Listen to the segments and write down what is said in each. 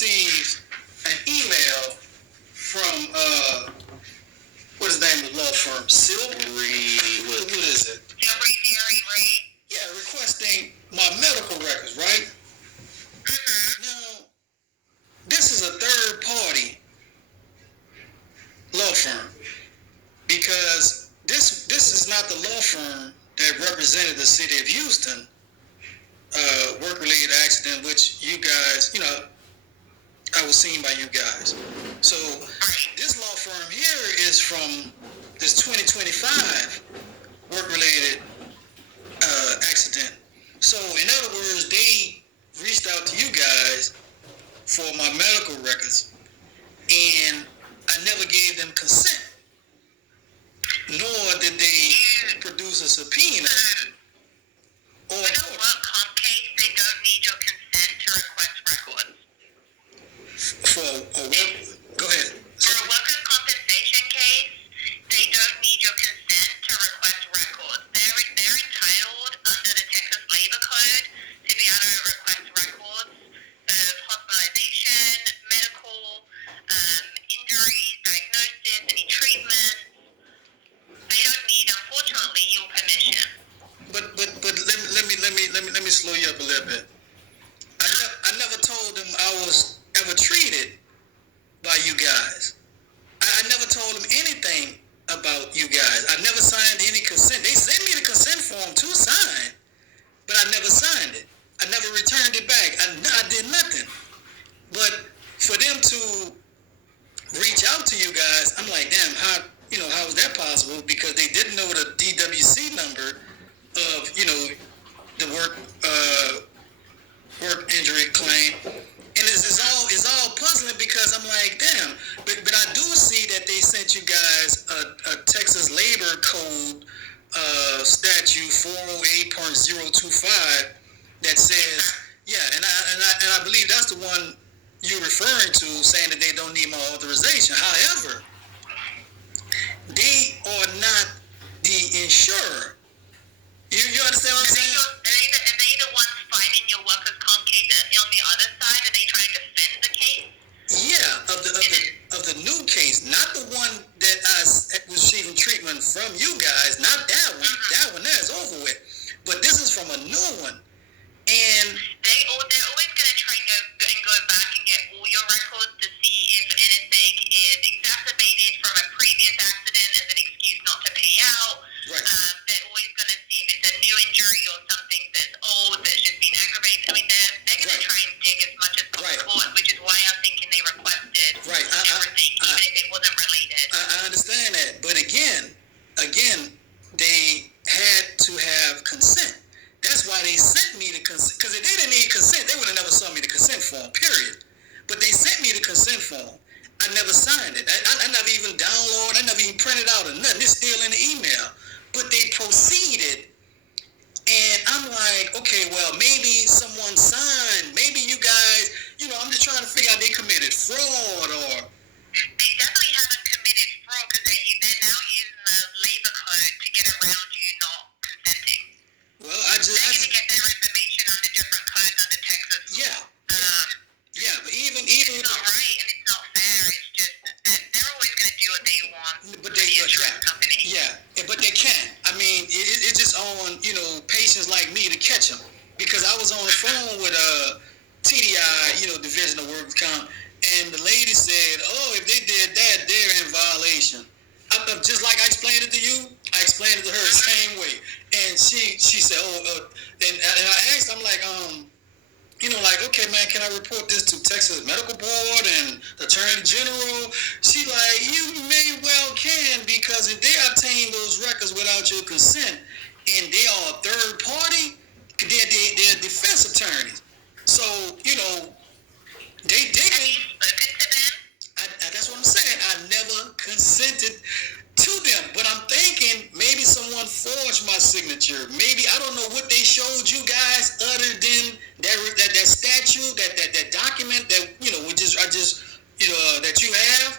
received an email from what is the name of the law firm? What is it? Silvery Dairy Ray. Yeah, requesting my medical records, right? Mm-hmm. Now, this is a third party law firm because this is not the law firm that represented the city of Houston work-related accident, which you guys, I was seen by you guys. So this law firm here is from this 2025 work-related accident. So in other words, they reached out to you guys for my medical records, and I never gave them consent, nor did they produce a subpoena. With a work comp case, they don't need your consent to request records. For a work, go ahead. For a workers' compensation case, they don't need your consent to request records. They're entitled under the Texas Labor Code to be able to request records of hospitalization, medical, injuries, diagnosis, any treatments. They don't need, unfortunately, your permission. But let me slow you up a little bit. I never told them I was ever treated by you guys. I never told them anything about you guys. I never signed any consent. They sent me the consent form to sign, but I never signed it. I never returned it back. I did nothing. But for them to reach out to you guys, I'm like, damn, how is that possible? Because they didn't know the DWC number of, the work injury claim. And it's all puzzling because I'm like, damn. But I do see that they sent you guys a Texas Labor Code statute 408.025 that says, yeah, and I believe that's the one you're referring to, saying that they don't need my authorization. However, they are not the insurer. You understand what I'm saying? Are they the ones fighting your workers' comp case on the other side? Are they trying to defend the case? Yeah, of the new case, not the one that I was receiving treatment from you guys. Not that one. That one there is over with. But this is from a new one, and they're always going to try to go back and get all your records to see if anything is exacerbated from a previous accident as an excuse not to pay out. Right. They're always going to see if it's a new injury or something that's old that's just been aggravated. I mean, they're going to try and dig as much as possible, which is why I'm thinking they requested everything, even if it wasn't related. I understand that, but again, they had to have consent. That's why they sent me the consent. Because if they didn't need consent, they would have never sent me the consent form, period. But they sent me the consent form. I never signed it. I never even downloaded. I never even printed out or nothing. It's still in the email. But they proceeded. And I'm like, okay, well, maybe someone signed. Maybe you guys, I'm just trying to figure out they committed fraud or... They definitely haven't committed fraud because they're now using the labor code to get around you not consenting. Well, they're going to get their information on the different codes under Texas. Yeah. But even it's not right and it's not fair. It's just they're always going to do what they want. But the insurance company. Yeah, but they can't. I mean, it's just on patients like me to catch them, because I was on the phone with TDI, Division of Workers' Comp, and the lady said, "Oh, if they did that, they're in violation." Just like I explained it to you, I explained it to her the same way. And she said, and I asked, I'm like, okay, man, can I report this to Texas Medical Board and Attorney General? She like, you may well can, because if they obtain those records without your consent, and they are a third party, they're defense attorneys. So, they digging. That's what I'm saying. I never consented to them, but I'm thinking maybe someone forged my signature. Maybe I don't know what they showed you guys other than that statute, that document that that you have.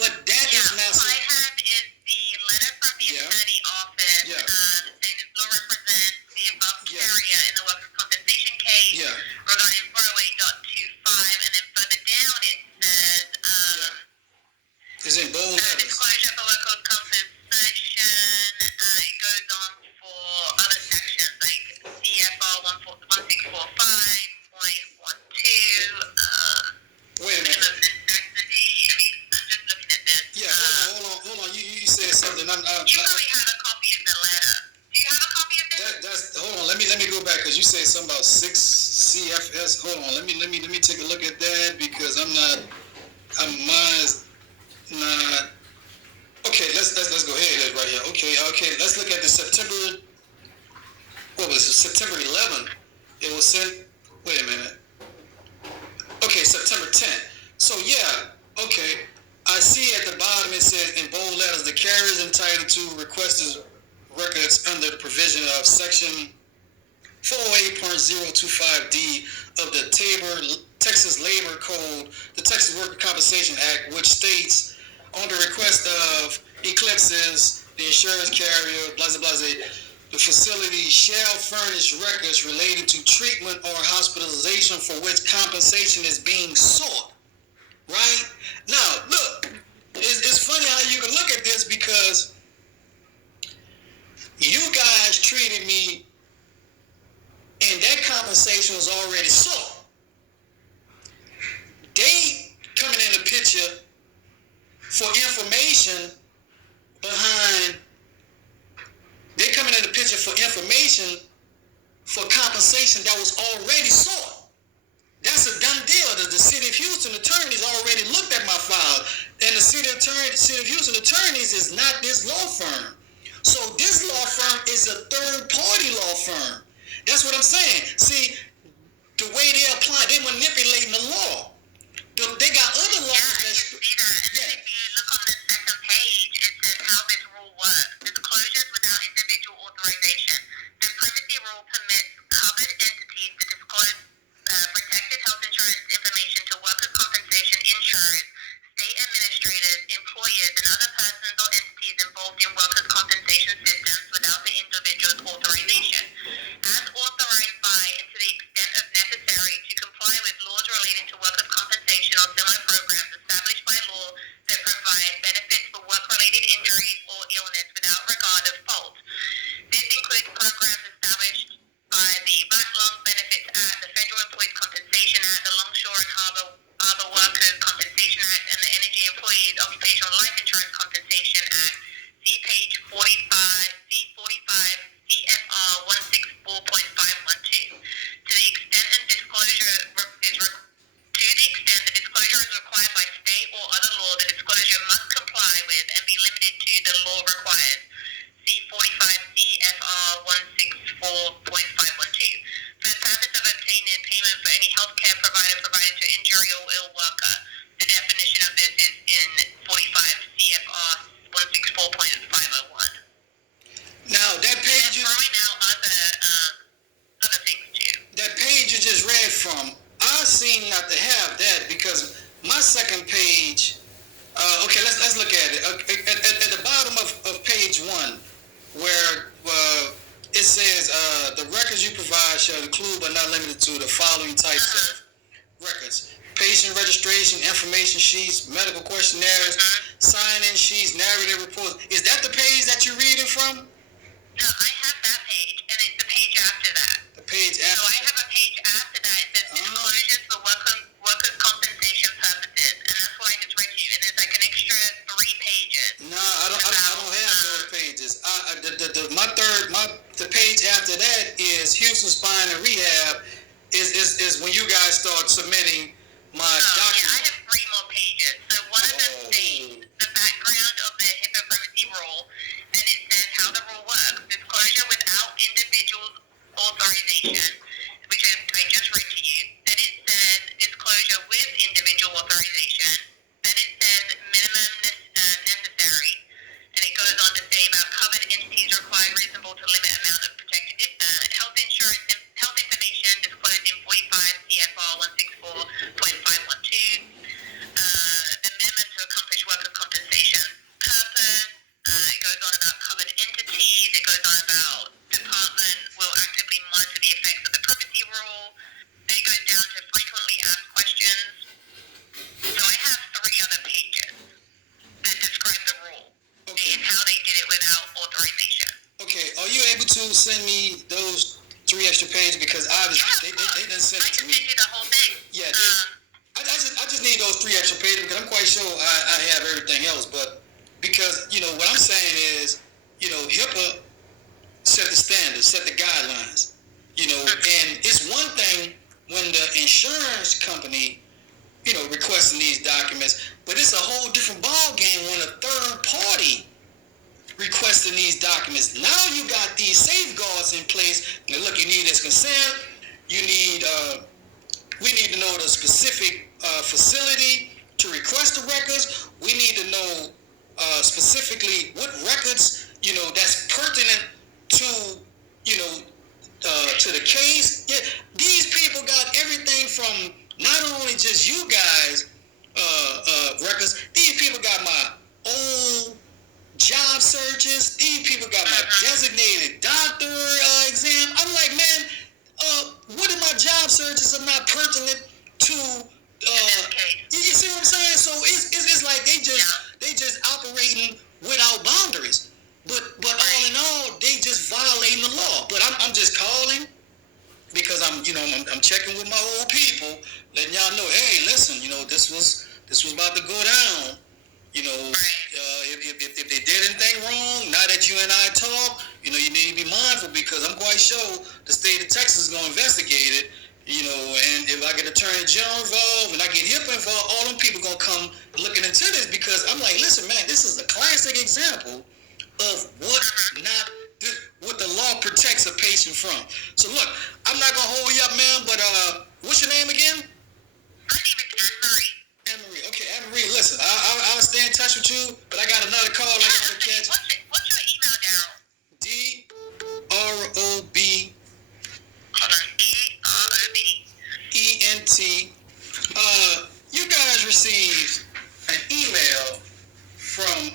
But that is not. All I have is the letter from the attorney office saying it will represent the above carrier in the workers' compensation case regarding 408.25, and then further down say something about 6 CFS. Hold on, let me take a look at that because mine's not. Okay, let's go ahead. That's right here. Okay. Let's look at the September. What was it? September 11th. It was sent. Wait a minute. Okay, September 10th. So yeah. Okay. I see at the bottom it says in bold letters the carrier is entitled to request records under the provision of Section 408.025D of the Texas Labor Code, the Texas Workers' Compensation Act, which states on the request of Eclipses, the insurance carrier, blah, blah, blah, the facility shall furnish records relating to treatment or hospitalization for which compensation is being sought. Right? Now, look, it's funny how you can look at this because you guys treated me and that compensation was already sought. They coming in the picture for information for compensation that was already sought. That's a done deal. The city of Houston attorneys already looked at my file, and the city of Houston attorneys is not this law firm. So this law firm is a third-party law firm. That's what I'm saying. See, the way they apply, they manipulating the law. They got other laws. Yeah, I can see that. And then if you look on the second page, it says how this rule works. Disclosures without individual authorization. The privacy rule permits covered entities to disclose protected health insurance information to workers' compensation insurers, state administrators, employers, and other persons or entities involved in workers' compensation systems without the individual's authorization. As authorized by and to the extent of necessary to comply with laws related to workers' compensation or similar programs established by law that provide benefits for work-related injuries or illness without regard of fault. This includes programs established by the Black Lung Benefits Act, the Federal Employees Compensation Act, the Longshore and Harbor Workers Compensation Act, and the Energy Employees Occupational Life Insurance Compensation Act. See page 45 CFR 164.512. To the extent the disclosure is required by state or other law, the disclosure must comply with and be limited to the law requires. See 45 CFR 164.512. For the purpose of obtaining payment for any health care provided to injury or ill worker. The definition of this is in 45 CFR 164.501. Now, that page They're throwing out other things too. That page you just read from, I seem not to have that because my second page, okay, let's look at it. At the bottom of page 1, where it says the records you provide shall include but not limited to the following types of records: patient registration, information sheets, medical questionnaires, sign-in sheets, narrative reports. Is that the page that you're reading from? No, I have that page, and it's the page after that. The page after. So I have a page after that that says disclosures for workers' compensation purposes, and that's what I just read to you. And it's like an extra 3 pages. No, I don't have those pages. The page after that is Houston Spine and Rehab. Is when you guys start submitting my document. Yeah, I have 3 more pages. So one of them states the background of the HIPAA privacy rule, and it says how the rule works. Disclosure without individual authorization, which I just read to you. Then it says disclosure with individual authorization. Then it says minimum necessary, and it goes on to say about covered entities require reasonable to limit amount of protected health insurance health information disclosed in 45 CFR 164.512. The minimum to accomplish workers' compensation purpose. It goes on about covered entities. It goes on about department will actively monitor the effects of the privacy rule. Then it goes down to frequently asked questions. So I have 3 other pages that describe the rule and how they did it without authorization. Okay, are you able to send me those 3 extra pages because obviously they didn't send it to me. I can send you the whole thing. Yeah, I just need those 3 extra pages because I'm quite sure I have everything else. But because what I'm saying is, HIPAA set the standards, set the guidelines. You know, and it's one thing when the insurance company, you know, requesting these documents, but it's a whole different ball game when a third party requesting these documents. Now you got these safeguards in place. Now look, you need this consent. You need, we need to know the specific facility to request the records. We need to know specifically what records, you know, that's pertinent to, you know, to the case. Yeah, these people got everything from not only just you guys records. These people got my old job searches. These people got my designated doctor exam. I'm like, man, what if my job searches are not pertinent to? You see what I'm saying? So it's like they just operating without boundaries. But all in all, they just violating the law. But I'm just calling because I'm checking with my old people, letting y'all know, hey, listen, you know, this was about to go down. You know, if they did anything wrong, now that you and I talk, you know, you need to be mindful because I'm quite sure the state of Texas is going to investigate it. You know, and if I get Attorney General involved and I get HIPAA involved, all them people going to come looking into this because I'm like, listen, man, this is a classic example of what the law protects a patient from. So look, I'm not going to hold you up, man, but what's your name again? My name is Anne-Marie. Anne-Marie. Okay, Anne-Marie, listen, I'll stay in touch with you, but I got another call I got to catch. What's your email, Daryl? D-R-O-B. Hold on. D-R-O-B. E-N-T. You guys received an email from